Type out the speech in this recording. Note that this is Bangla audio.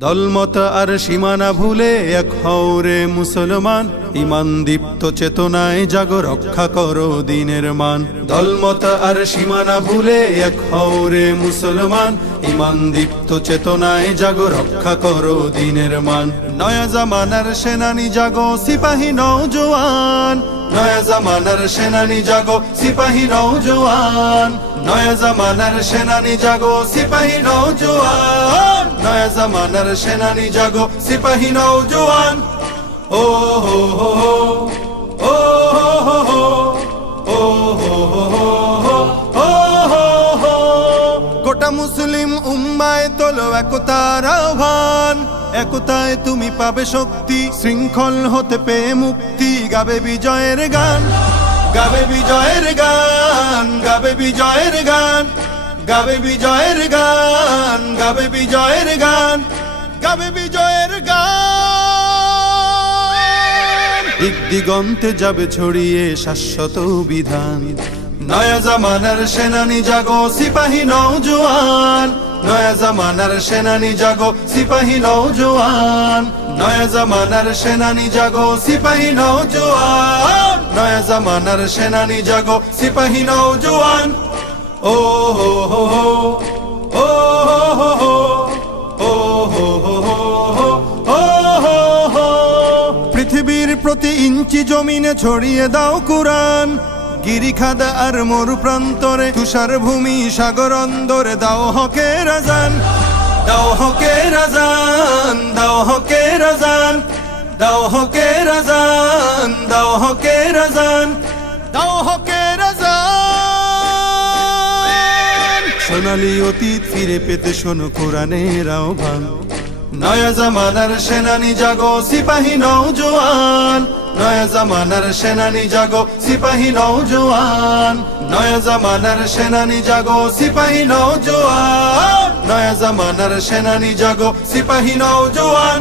দলমত আর সীমানা ভুলে এক হৌরে মুসলমান ইমান দীপ্ত চেতনায় জাগ রক্ষা করো দিনের মান দলমত আর সীমানা ভুলে এক হৌরে মুসলমান ইমান দীপ্ত চেতনায় জাগ রক্ষা করো দিনের মান নয়া জামানার সেনানি জাগ সিপাহী নৌজওয়ান নয়া জামানার সেনানি জাগ সিপাহী নৌজওয়ান নয়া জামানার সেনানি জাগো সিপাহী নৌ জোয়ান নয়া জামানার সেনানি জাগো সিপাহী নৌ জোয়ান ও হো হো ও হো হো হো হো হো হো হো হো গোটা মুসলিম উম্মায় তোলো একতার আহ্বান একতায় তুমি পাবে শক্তি শৃঙ্খল হতে পেয়ে মুক্তি গাবে বিজয়ের গান গাবে বিজয়ের গান গাবে বিজয়ের গান গাবে বিজয়ের গান গাবে বিজয়ের গান গাবে বিজয়ের গান দিক দিগন্তে যাবে ছড়িয়ে শাশ্বত বিধান নয়া জামানার সেনানি জাগো সিপাহী নৌজোয়ান নয়া জামানার সেনানি জাগো সিপাহী নৌজোয়ান নয়া জামানার সেনানি জাগো সিপাহী নৌজোয়ান নয়া জামানার সেনানি জাগ সিপাহী নৌ জুয়ান ও হো হো হো ও হো হো হো প্রতি ইঞ্চি জমিনে ছড়িয়ে দাও কুরআন গিরিখাদা আর মরু প্রান্তরে তুষার ভূমি সাগর অন্দরে দাও হকে রাজান দাও হকে রাজান দাও হকে রাজান দাও হকে রাজান দাও হকে রাজান দাও হকে রাজান সোনালি অতীত ফিরে পেতে শোনো কোরআনের আহ্বান নয়া জামানার সেনানি জাগো সিপাহী নৌজোয়ান নয়া জামানার সেনানি জাগো সিপাহী নৌজোয়ান নয়া জামানার সেনানি জাগো সিপাহী নৌজোয়ান নয়া জামানার সেনানি জাগো সিপাহী নৌজোয়ান